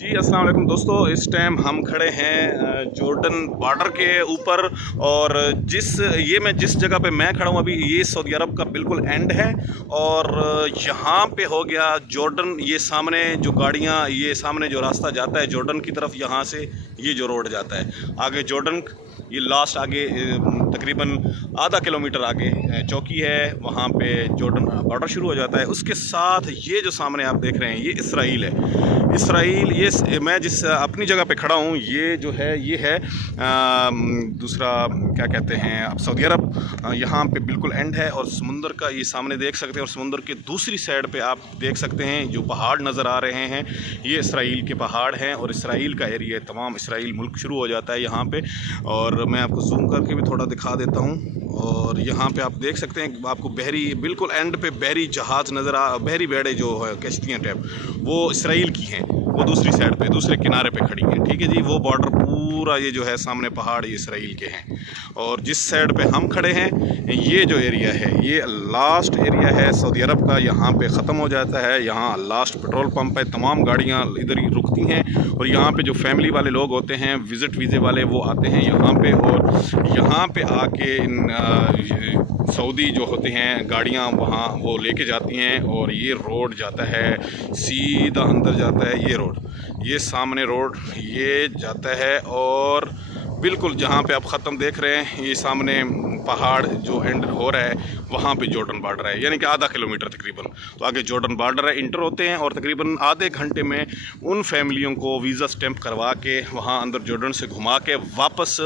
जी अस्सलाम वालेकुम दोस्तों। इस टाइम हम खड़े हैं जॉर्डन बॉर्डर के ऊपर। और जिस जगह पे मैं खड़ा हूँ अभी, ये सऊदी अरब का बिल्कुल एंड है। और यहाँ पे हो गया जॉर्डन। ये सामने जो गाड़ियाँ, ये सामने जो रास्ता जाता है जॉर्डन की तरफ, यहाँ से ये जो रोड जाता है आगे जॉर्डन, ये लास्ट आगे तकरीबन आधा किलोमीटर आगे चौकी है, वहाँ पे जॉर्डन बॉर्डर शुरू हो जाता है। उसके साथ ये जो सामने आप देख रहे हैं ये इसराइल है। इसराइल, ये मैं जिस अपनी जगह पे खड़ा हूँ, ये जो है ये है दूसरा क्या कहते हैं अब सऊदी अरब। यहाँ पे बिल्कुल एंड है और समुंदर का ये सामने देख सकते हैं, और समुंदर के दूसरी साइड पे आप देख सकते हैं जो पहाड़ नज़र आ रहे हैं, ये इसराइल के पहाड़ हैं और इसराइल का एरिया, तमाम इसराइल मुल्क शुरू हो जाता है यहाँ पे। और मैं आपको जूम करके भी थोड़ा दिखा देता हूँ। और यहाँ पे आप देख सकते हैं आपको बहरी, बिल्कुल एंड पे बहरी जहाज़ बहरी बेड़े जो है, कश्तियाँ टाइप, वो इसराइल की हैं। वो दूसरी साइड पे, दूसरे किनारे पे खड़ी हैं, ठीक है जी। वो बॉर्डर पूरा ये जो है सामने पहाड़, ये इसराइल के हैं। और जिस साइड पे हम खड़े हैं, ये जो एरिया है ये लास्ट एरिया है सऊदी अरब का। यहाँ पे ख़त्म हो जाता है, यहाँ लास्ट पेट्रोल पंप है, तमाम गाड़ियाँ इधर ही रुकती हैं। और यहाँ पे जो फैमिली वाले लोग होते हैं, विज़िट वीज़े वाले, वो आते हैं यहाँ पे। और यहाँ पे आके सऊदी जो होते हैं गाड़ियाँ वहाँ वो लेके जाती हैं। और ये रोड जाता है सीधा अंदर जाता है, ये रोड, ये सामने रोड ये जाता है। और बिल्कुल जहाँ पे आप ख़त्म देख रहे हैं, ये सामने पहाड़ जो एंड हो रहा है, वहाँ पे जॉर्डन बॉर्डर है, यानी कि आधा किलोमीटर तकरीबन तो आगे जॉर्डन बॉर्डर है। इंटर होते हैं और तकरीबन आधे घंटे में उन फैमिलियों को वीज़ा स्टैंप करवा के वहाँ अंदर जॉर्डन से घुमा के वापस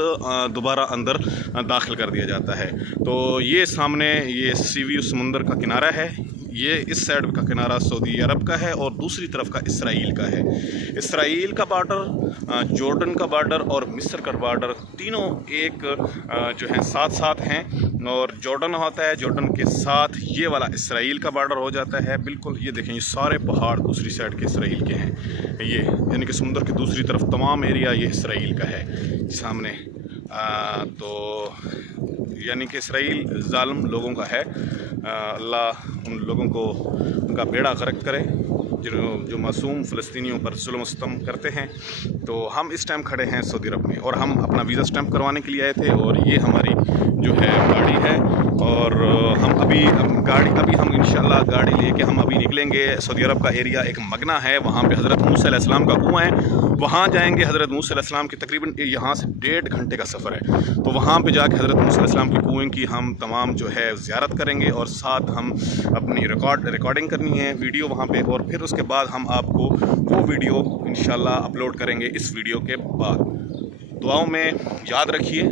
दोबारा अंदर दाखिल कर दिया जाता है। तो ये सामने ये सीवी समुंदर का किनारा है, ये इस साइड का किनारा सऊदी अरब का है और दूसरी तरफ का इसराइल का है। इसराइल का बॉर्डर, जॉर्डन का बॉर्डर और मिस्र का बॉर्डर, तीनों एक जो है साथ साथ हैं। और जॉर्डन होता है, जॉर्डन के साथ ये वाला इसराइल का बॉर्डर हो जाता है। बिल्कुल ये देखें, ये सारे पहाड़ दूसरी साइड के इसराइल के हैं, ये यानी कि समुंदर की दूसरी तरफ तमाम एरिया ये इसराइल का है सामने। तो यानी कि इसराइल ज़ालिम लोगों का है। अल्लाह उन लोगों को उनका बेड़ा गर्क करे जो मासूम फ़लस्तीनियों पर जुल्म सितम करते हैं। तो हम इस टाइम खड़े हैं सऊदी अरब में और हम अपना वीज़ा स्टैंप करवाने के लिए आए थे। और ये हमारी जो है गाड़ी है, और हम अभी हम इंशाल्लाह गाड़ी लेके हम अभी निकलेंगे। सऊदी अरब का एरिया एक मगना है, वहाँ पे हज़रत मूसा अलैहिस्सलाम का कुआं है, वहाँ जाएंगे। हज़रत मूसा अलैहिस्सलाम की तकरीबन यहाँ से 1.5 घंटे का सफ़र है। तो वहाँ पे जाके हज़रत मूसा अलैहिस्सलाम के कुएं की हम तमाम जो है ज़ियारत करेंगे, और साथ हम अपनी रिकॉर्डिंग करनी है वीडियो वहाँ पे। और फिर उसके बाद हम आपको वो वीडियो इंशाल्लाह अपलोड करेंगे इस वीडियो के बाद। दुआओं में याद रखिए।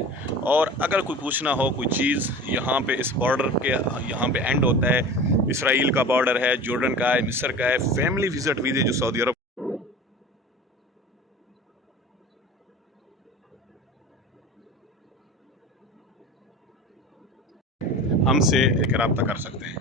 और अगर कोई पूछना हो कोई चीज़, यहाँ पे इस बॉर्डर के यहाँ पे एंड होता है, इसराइल का बॉर्डर है, जॉर्डन का है, मिस्र का है। फैमिली विज़िट वीज़े जो सऊदी अरब हमसे एक रब्ता कर सकते हैं।